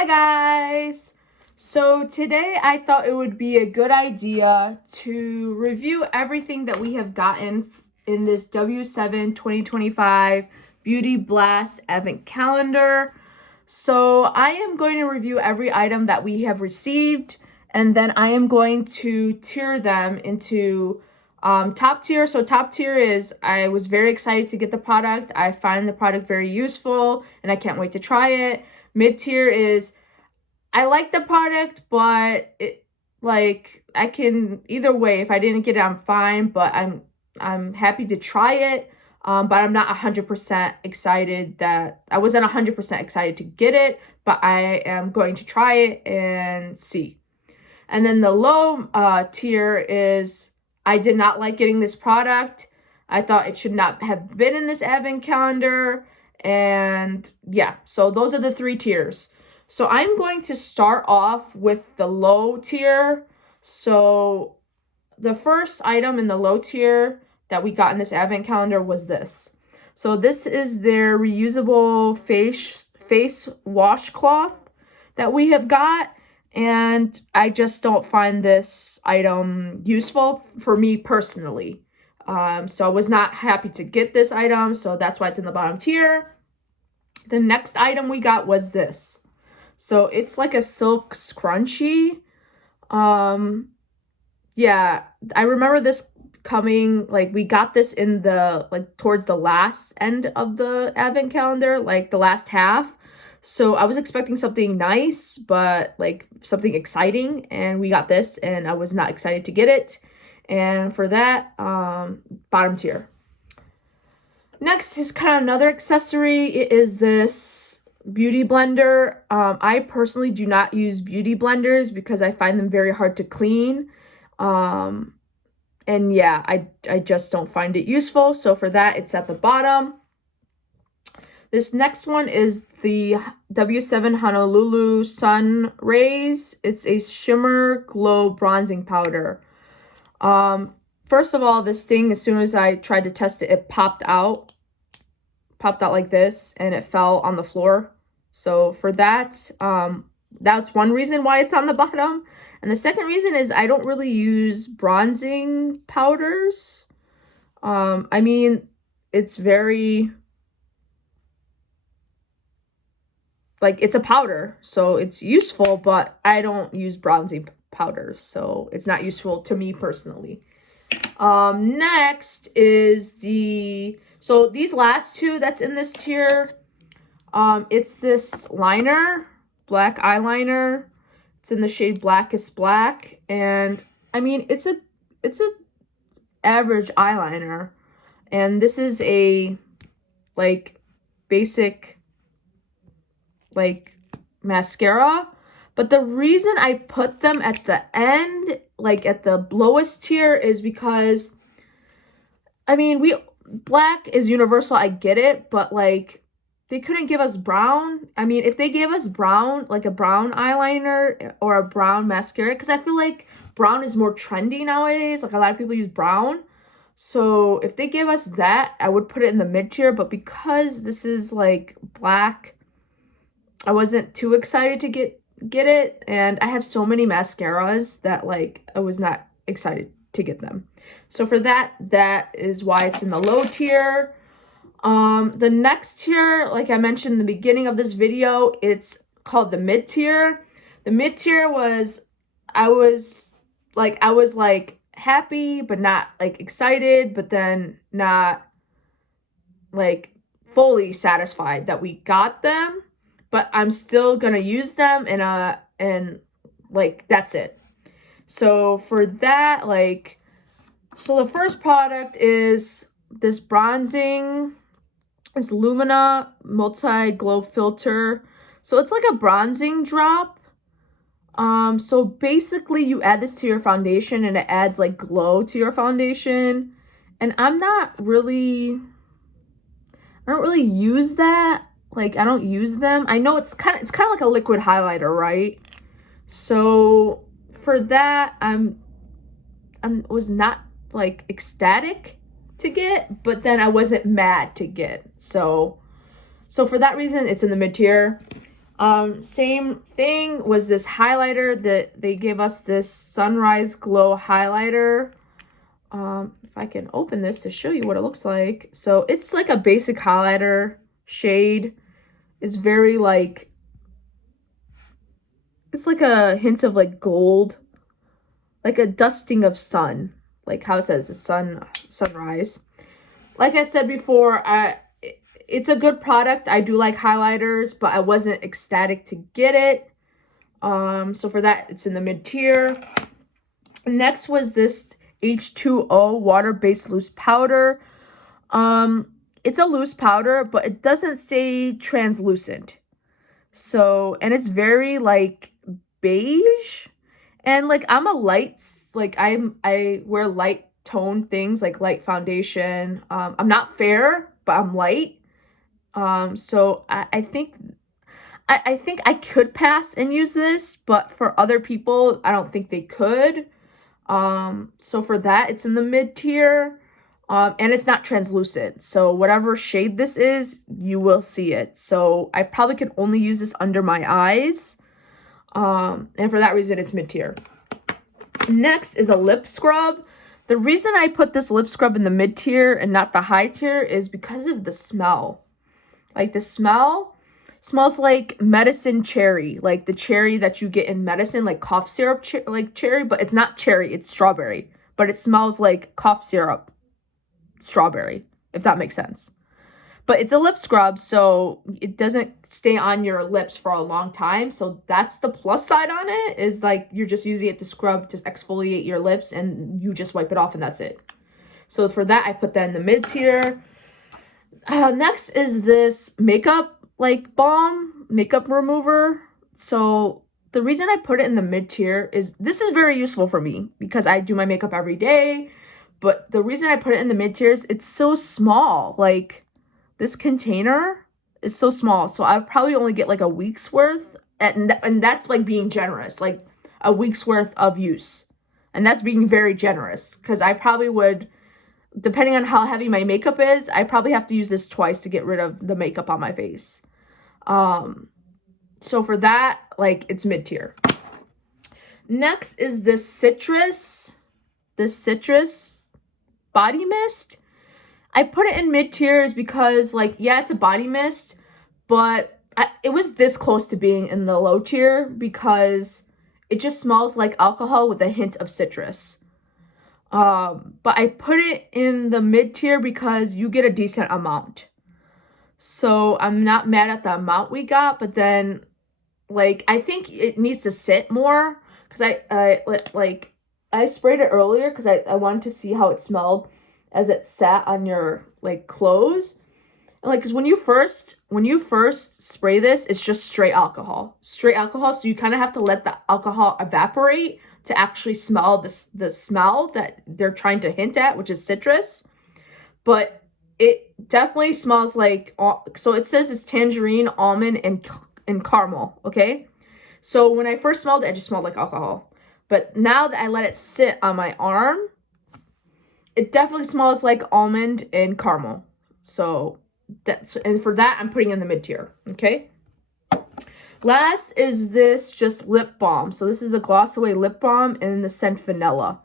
Hi guys! So today I thought it would be a good idea to review everything that we have gotten in this W7 2025 Beauty Blast Advent Calendar. So I am going to review every item that we have received, and then I am going to tier them into top tier. So top tier is I was very excited to get the product. I find the product very useful and I can't wait to try it. Mid tier is I like the product, but I can either way. If I didn't get it, I'm fine, but I'm happy to try it. But I'm not 100% excited that I wasn't 100% excited to get it, but I am going to try it and see. And then the low tier is I did not like getting this product. I thought it should not have been in this advent calendar. And yeah, so those are the three tiers. So I'm going to start off with the low tier. So the first item in the low tier that we got in this advent calendar was this. So this is their reusable face washcloth that we have got. And I just don't find this item useful for me personally. So I was not happy to get this item, so that's why it's in the bottom tier. The next item we got was this. So it's like a silk scrunchie. Yeah, I remember this coming, like we got this in the, towards the last end of the advent calendar, like the last half. So I was expecting something nice, but like something exciting, and we got this and I was not excited to get it. And for that, bottom tier. Next is kind of another accessory. It is this beauty blender. I personally do not use beauty blenders because I find them very hard to clean. And yeah, I just don't find it useful. So for that, it's at the bottom. This next one is the W7 Honolulu Sun Rays. It's a shimmer glow bronzing powder. First of all, this thing, as soon as I tried to test it, it popped out like this, and it fell on the floor. So for that, that's one reason why it's on the bottom. And the second reason is I don't really use bronzing powders. I mean, it's very, it's a powder, so it's useful, but I don't use bronzing powders, so it's not useful to me personally. Next is so these last two that's in this tier, it's this liner, black eyeliner. It's in the shade Blackest Black, and I mean, it's a average eyeliner, and this is a basic mascara. But the reason I put them at the end, at the lowest tier, is because I mean, black is universal, I get it, but they couldn't give us brown. I mean, if they gave us brown, like a brown eyeliner or a brown mascara, because I feel like brown is more trendy nowadays. Like a lot of people use brown. So if they gave us that, I would put it in the mid tier. But because this is black, I wasn't too excited to get it. And I have so many mascaras that I was not excited to get them. So for that is why it's in the low tier. The next tier, like I mentioned in the beginning of this video, it's called the mid tier. The mid tier was, I was happy, but not excited, but then not fully satisfied that we got them, but I'm still gonna use them, and that's it. So for that, so the first product is this bronzing, this Lumina Multi-Glow Filter. So it's like a bronzing drop. So basically you add this to your foundation and it adds glow to your foundation. And I don't really use that. I don't use them. I know it's kind of like a liquid highlighter, right? So for that, I was not ecstatic to get, but then I wasn't mad to get. So for that reason, it's in the mid tier. Same thing was this highlighter that they gave us, this Sunrise Glow highlighter. If I can open this to show you what it looks like. So it's like a basic highlighter shade. It's very like, it's like a hint of like gold, like a dusting of sun, like how it says the sunrise. Like I said before, it's a good product. I do like highlighters, but I wasn't ecstatic to get it. So for that, it's in the mid-tier. Next was this H2O water-based loose powder. It's a loose powder, but it doesn't say translucent. So, and it's very like beige. And like I'm a lights, like I wear light tone things, like light foundation. I'm not fair, but I'm light. So I think I could pass and use this, but for other people, I don't think they could. So for that, it's in the mid-tier. And it's not translucent. So whatever shade this is, you will see it. So I probably could only use this under my eyes. And for that reason, it's mid-tier. Next is a lip scrub. The reason I put this lip scrub in the mid-tier and not the high tier is because of the smell. Like the smell smells like medicine cherry, like the cherry that you get in medicine, like cough syrup like cherry, but it's not cherry, it's strawberry. But it smells like cough syrup strawberry, if that makes sense. But it's a lip scrub, so it doesn't stay on your lips for a long time. So that's the plus side on it, is like you're just using it to scrub, to exfoliate your lips, and you just wipe it off and that's it. So for that, I put that in the mid-tier. Next is this makeup like balm, makeup remover. So the reason I put it in the mid-tier is this is very useful for me because I do my makeup every day. But the reason I put it in the mid-tier is it's so small. Like this container is so small. So I probably only get like a week's worth. And that's like being generous, like a week's worth of use. And that's being very generous because I probably would, depending on how heavy my makeup is, I probably have to use this twice to get rid of the makeup on my face. So for that, like it's mid-tier. Next is this citrus body mist. I put it in mid-tiers because like, yeah, it's a body mist, but it was this close to being in the low tier because it just smells like alcohol with a hint of citrus. But I put it in the mid-tier because you get a decent amount. So I'm not mad at the amount we got, but then like I think it needs to sit more because I sprayed it earlier because I wanted to see how it smelled as it sat on your like clothes. And like, because when you first spray this, it's just straight alcohol. So you kind of have to let the alcohol evaporate to actually smell the smell that they're trying to hint at, which is citrus. But it definitely smells like, so it says it's tangerine, almond, and caramel, okay? So when I first smelled it, it just smelled like alcohol. But now that I let it sit on my arm, it definitely smells like almond and caramel. So and for that, I'm putting in the mid-tier, okay? Last is this just lip balm. So this is a Gloss Away lip balm in the scent vanilla.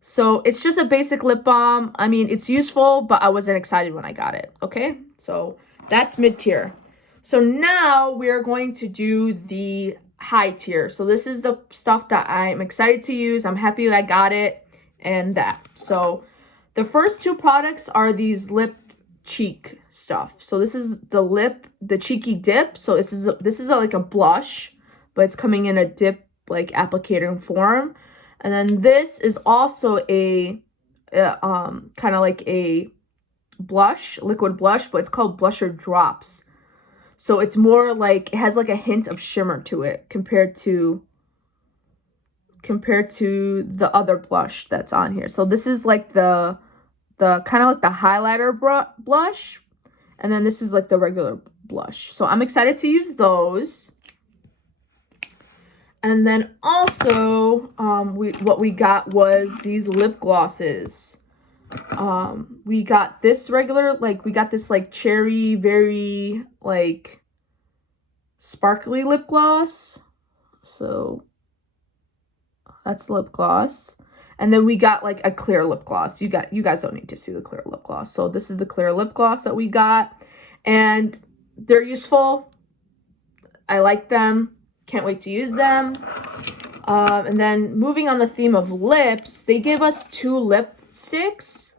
So it's just a basic lip balm. I mean, it's useful, but I wasn't excited when I got it, okay? So that's mid-tier. So now we're going to do the high tier. So this is the stuff that I'm excited to use. I'm happy that I got it and that. So the first two products are these lip cheek stuff. So this is the cheeky dip. So this is like a blush, but it's coming in a dip like applicator form. And then this is also a kind of like a blush, liquid blush, but it's called Blusher Drops. So it's more like, it has like a hint of shimmer to it compared to the other blush that's on here. So this is like the kind of like the highlighter blush, and then this is like the regular blush. So I'm excited to use those. And then also what we got was these lip glosses. We got this regular, like we got this like cherry, very like sparkly lip gloss. So that's lip gloss. And then we got like a clear lip gloss. You guys don't need to see the clear lip gloss. So this is the clear lip gloss that we got. And they're useful. I like them. Can't wait to use them. And then moving on the theme of lips, they gave us 2 lipsticks.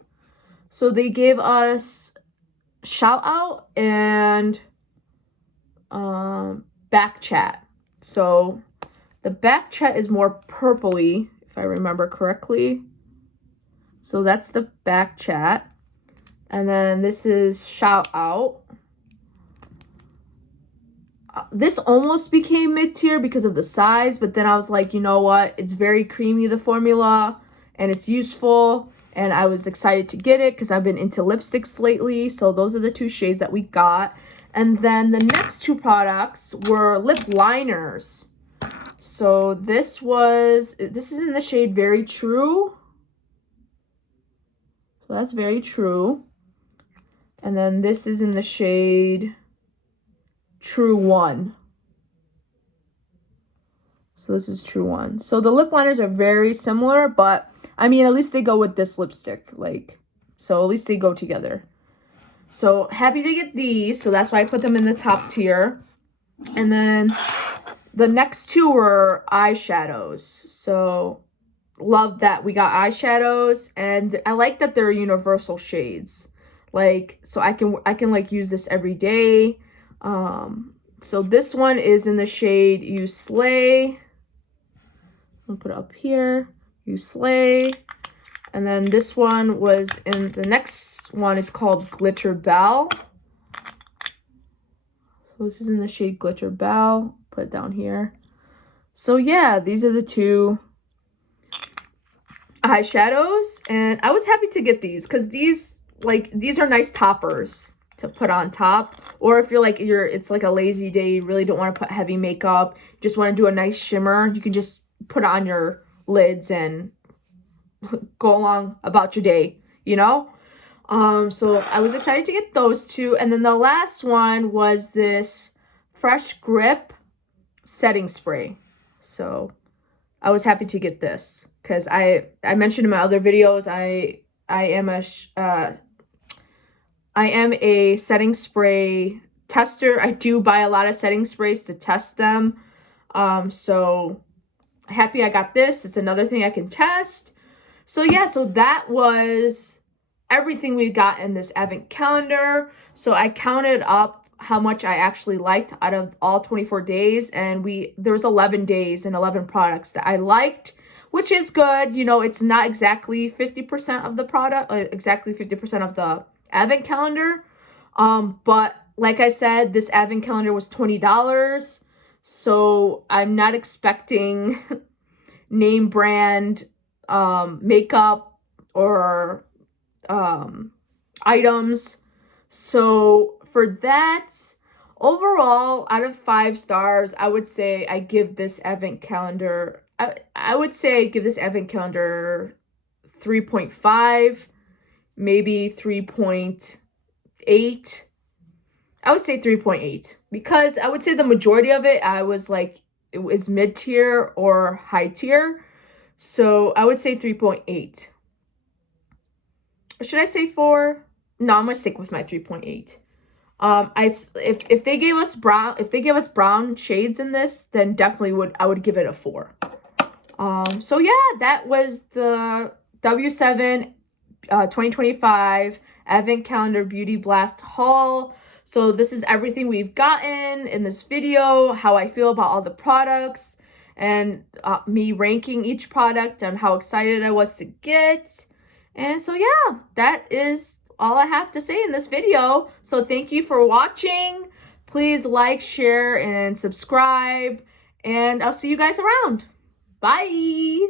So they gave us Shout Out and Back Chat. So the Back Chat is more purpley, if I remember correctly. So that's the Back Chat. And then this is Shout Out. This almost became mid-tier because of the size, but then I was like, you know what? It's very creamy, the formula, and it's useful. And I was excited to get it because I've been into lipsticks lately. So those are the 2 shades that we got. And then the next 2 products were lip liners. So this is in the shade Very True. So that's Very True. And then this is in the shade True 1. So this is True 1. So the lip liners are very similar, but I mean, at least they go with this lipstick. So at least they go together. So happy to get these. So that's why I put them in the top tier. And then the next 2 were eyeshadows. So love that we got eyeshadows, and I like that they're universal shades. So I can like use this every day. So this one is in the shade You Slay. I'll put it up here. You Slay. And then this one was in the next one is called Glitter Bell. So this is in the shade Glitter Bell. Put it down here. So yeah, these are the 2 eyeshadows, and I was happy to get these because these are nice toppers to put on top. Or if it's like a lazy day, you really don't want to put heavy makeup, just want to do a nice shimmer, you can just put on your lids and go along about your day, you know? So I was excited to get those 2. And then the last one was this Fresh Grip setting spray. So I was happy to get this because I mentioned in my other videos, I am a setting spray tester. I do buy a lot of setting sprays to test them. So happy I got this. It's another thing I can test. So yeah, so that was everything we got in this advent calendar. So I counted up how much I actually liked out of all 24 days, and there was 11 days and 11 products that I liked, which is good. You know, it's not exactly 50% of the product, exactly 50% of the advent calendar. But like I said, this advent calendar was $20. So I'm not expecting name brand makeup or items. So for that, overall, out of 5 stars, I would say I give this advent calendar, I would say I give this advent calendar 3.5, maybe 3.8. I would say 3.8 because I would say the majority of it, I was like, it was mid-tier or high tier. So I would say 3.8. Or should I say 4? No, I'm gonna stick with my 3.8. If they gave us brown shades in this, then definitely I would give it a 4. So yeah, that was the W7 2025 Advent Calendar Beauty Blast haul. So this is everything we've gotten in this video, how I feel about all the products, and me ranking each product and how excited I was to get. And so yeah, that is all I have to say in this video. So thank you for watching. Please like, share, and subscribe. And I'll see you guys around. Bye.